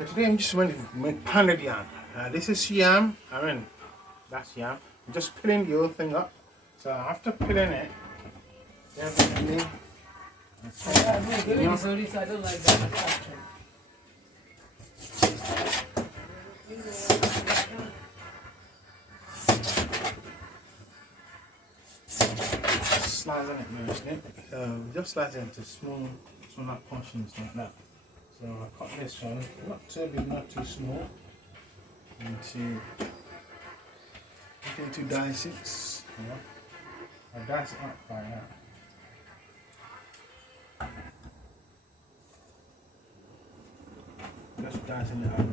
So today I'm just going to make pounded yam. This is yam. That's yam. I'm just peeling the whole thing up. So after peeling it, definitely. I don't like that. Slicing it mostly. Just slice it into small portions like that. So I cut this one, not too big, not too small, into dices. I dice it up by that. Just dicing it up.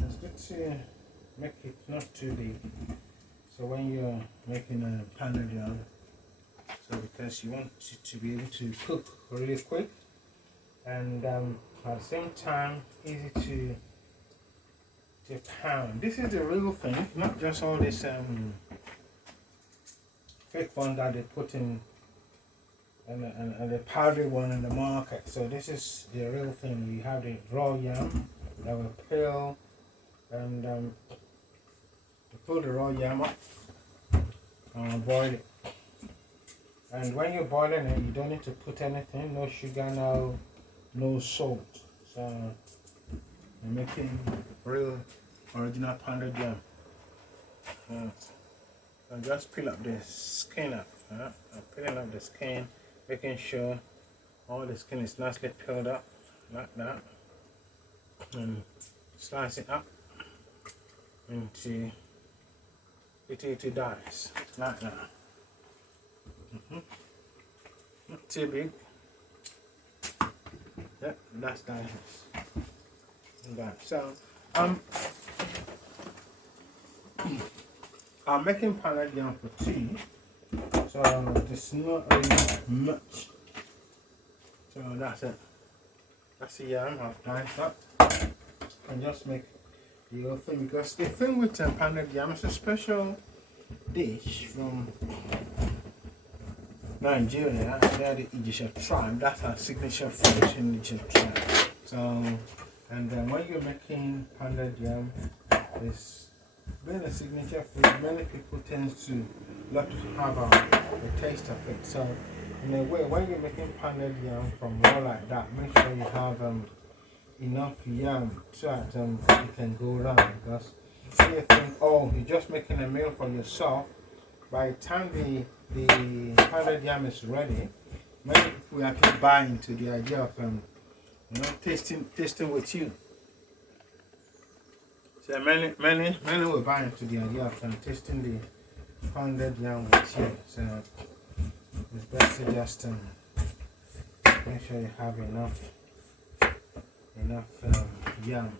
It's good to make it not too big. So when you're making a pounded yam, so because you want it to be able to cook really quick and at the same time easy to pound. This is the real thing, not just all this fake one that they put in and the powdered one in the market. So this is the real thing. We have the raw yam that will peel and to pull the raw yam up and boil it. And when you're boiling it, you don't need to put anything, no sugar, no salt. So I'm making real original pounded yam. So just peel up the skin up. I'm peeling up the skin, making sure all the skin is nicely peeled up like that, and slice it up into little dice like that. Not too big. Yep, that's dice. So I'm making pounded yam for tea. So there's not really much. So that's it. That's the yam I've diced up. And just make the whole thing, because the thing with pounded yam is a special dish from Nigeria. They're the ijesha tribe. That's our signature food in the ijesha tribe. So, and then when you're making pounded yam, it's being a signature food. Many people tend to love to have the taste of it. So, in a way, when you're making pounded yam from raw like that, make sure you have enough yam so that you can go around. Because if you think, oh, you're just making a meal for yourself, by the time the pounded yam is ready, many people actually buy into the idea of tasting with you. So many will buy into the idea of tasting the pounded yam with you. So it's best to just make sure you have enough yam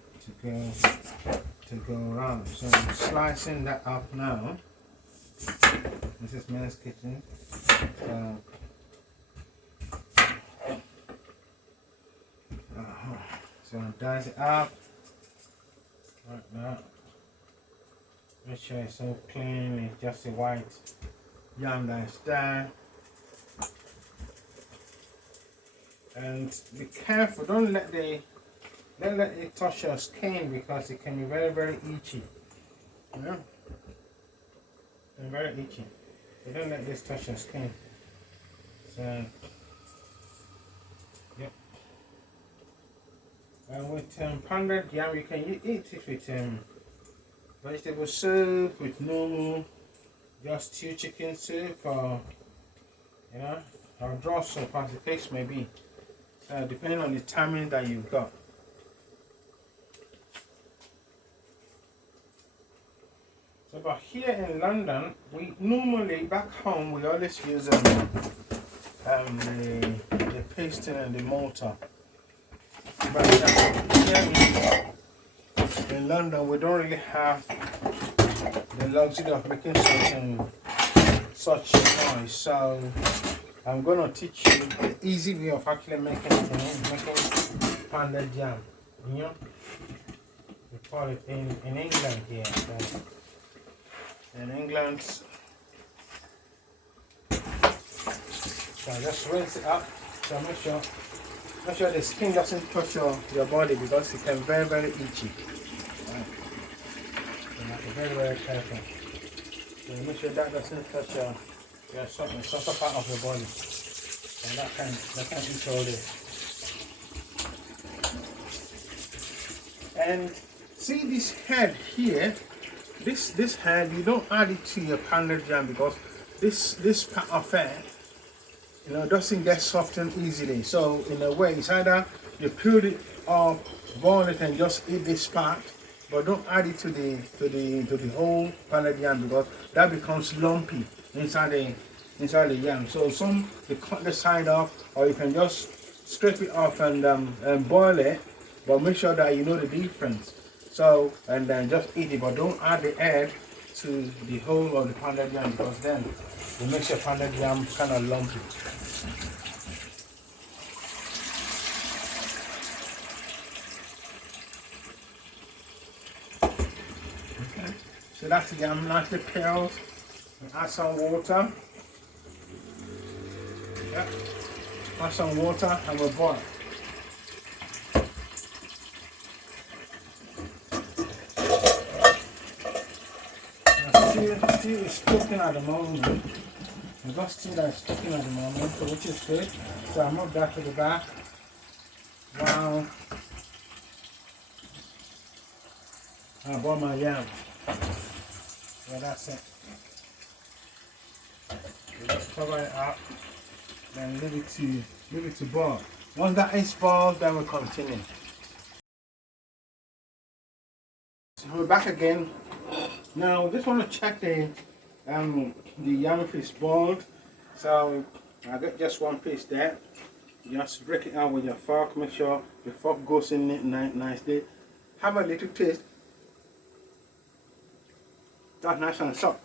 to go around. So I'm slicing that up now. This is Men's Kitchen. So I dice it up like that. Make sure it's so clean. It's just a white yam that is there. And be careful. Don't let it touch your skin, because it can be very, very itchy. Yeah. And very itchy. So don't let this touch your skin. So, yep. And with pounded yam, you can eat it with vegetable soup, with normal, just stew chicken soup, or or draw soup, as the case may be. So depending on the timing that you've got. So, but here in London, we normally, back home, we always use the pasting and the mortar. But here in London, we don't really have the luxury of making such noise. So I'm going to teach you the easy way of actually making pounded yam. We call it in England here. So, in England, so I just rinse it up. So make sure Make sure the skin doesn't touch your body because it can be very, very itchy. Right. So you have to be very, very careful. So make sure that doesn't touch your softer part of your body. And that can itch all day. And see this head here, this head, you don't add it to your pounded yam because this part of it, you know, doesn't get softened easily. So in a way, it's either you peel it or boil it and just eat this part, but don't add it to the whole pounded yam because that becomes lumpy inside the yam. So some you cut the side off, or you can just scrape it off and boil it, but make sure that you know the difference. So and then just eat it, but don't add the head to the whole of the pounded yam because then it makes your pounded yam kind of lumpy. Okay, so that's the yam nicely peeled. Add some water. Yeah. Add some water and we'll boil. Stew is cooking at the moment. I got stew that is cooking at the moment, so which is good. So I move that to the back. Wow. I boil my yam. Yeah, that's it. You just cover it up, then leave it to boil. Once that is boiled, then we'll continue. So we're back again. Now, just want to check the yam if it's boiled. So I got just one piece there. Just break it out with your fork. Make sure the fork goes in it nicely. Have a little taste. That's nice and soft.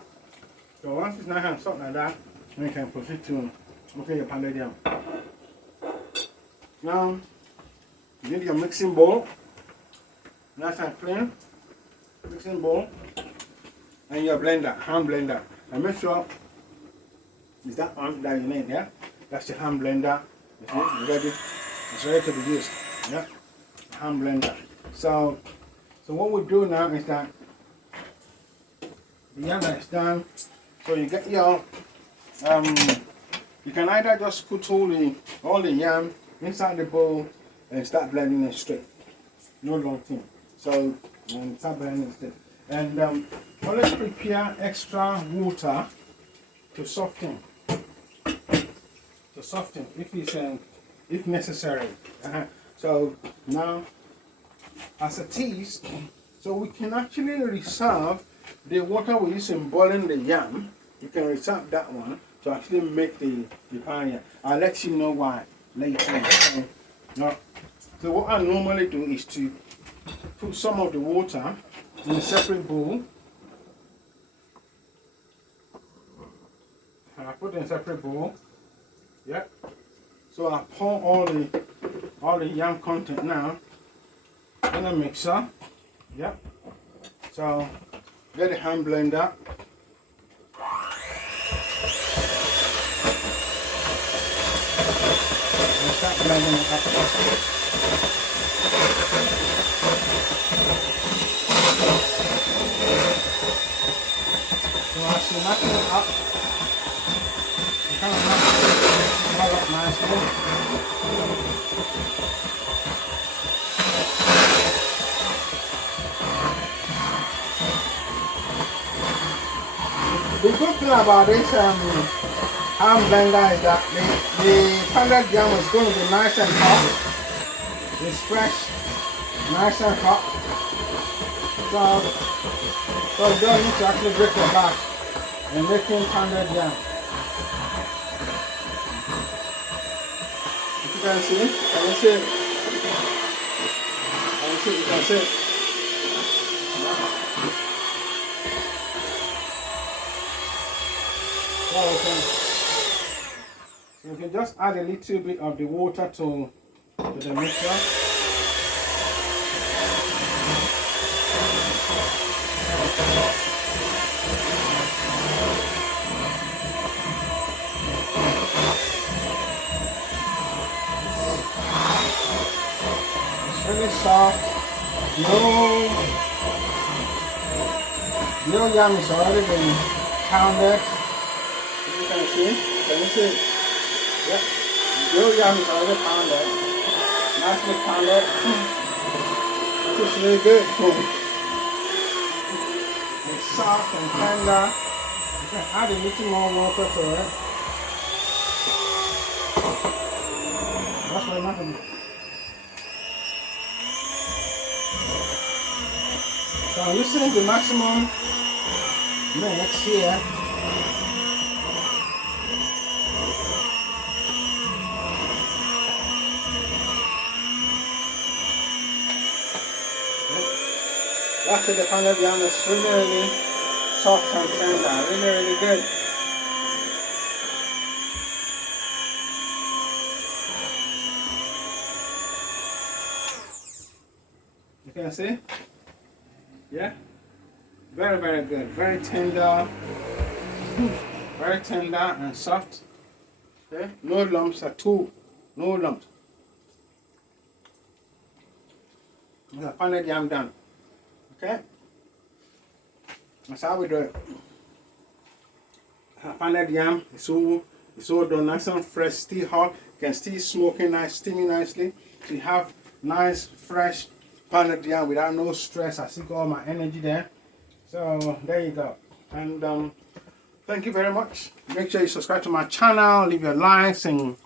So once it's nice and soft like that, then you can proceed to open your pounded yam. Now, you need your mixing bowl. Nice and clean. Mixing bowl. And your blender, hand blender. And make sure it's that arm that you need, yeah? That's the hand blender. It's ready. It's ready to be used. Yeah? Hand blender. So what we do now is that the yam is done. So you get your you can either just put all the yam inside the bowl and start blending it straight. No long thing. So start blending it straight. And always prepare extra water to soften. If necessary. So now, as it is, so we can actually reserve the water we use in boiling the yam. You can reserve that one to actually make the pounded yam. I'll let you know why later on. So what I normally do is to put some of the water in a separate bowl. And I put it in a separate bowl. Yeah. So I pour all the yam content now in a mixer. Yeah. So get the hand blender. And start blending it up. So as you mash it up, you kind of mash it up nicely. The good thing about this hand blender is that the pounded yam is going to be nice and hot. It's fresh, nice and hot. So you don't need to actually break your back and making pounded yam. If you can see, you can see. So you can just add a little bit of the water to the mixture. Really soft. No yam is already been pounded. You can see. Can you see? Yep. No yam is already pounded. Nicely pounded. This is really good. It's soft and tender. You can add a little more water to it. That's what I'm making. So I'm using the maximum minutes here. After the pounded yam is really soft and tender, really good. You can see? Yeah? Very good. Very tender and soft. Okay? No lumps at all. No lumps. The pounded yam done. Okay? That's how we do it. Pounded yam is all done nice and fresh, still hot. You can still smoking nice, steaming nicely. So you have nice, fresh pounded yam without no stress. I still got all my energy there. So there you go. And thank you very much. Make sure you subscribe to my channel, leave your likes and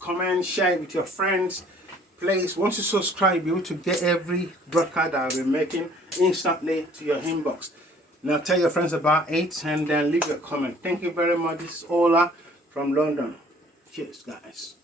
comment, share it with your friends. Please, once you subscribe, you'll be able to get every broadcast that I'll be making instantly to your inbox. Now tell your friends about it and then leave your comment. Thank you very much. This is Ola from London. Cheers, guys.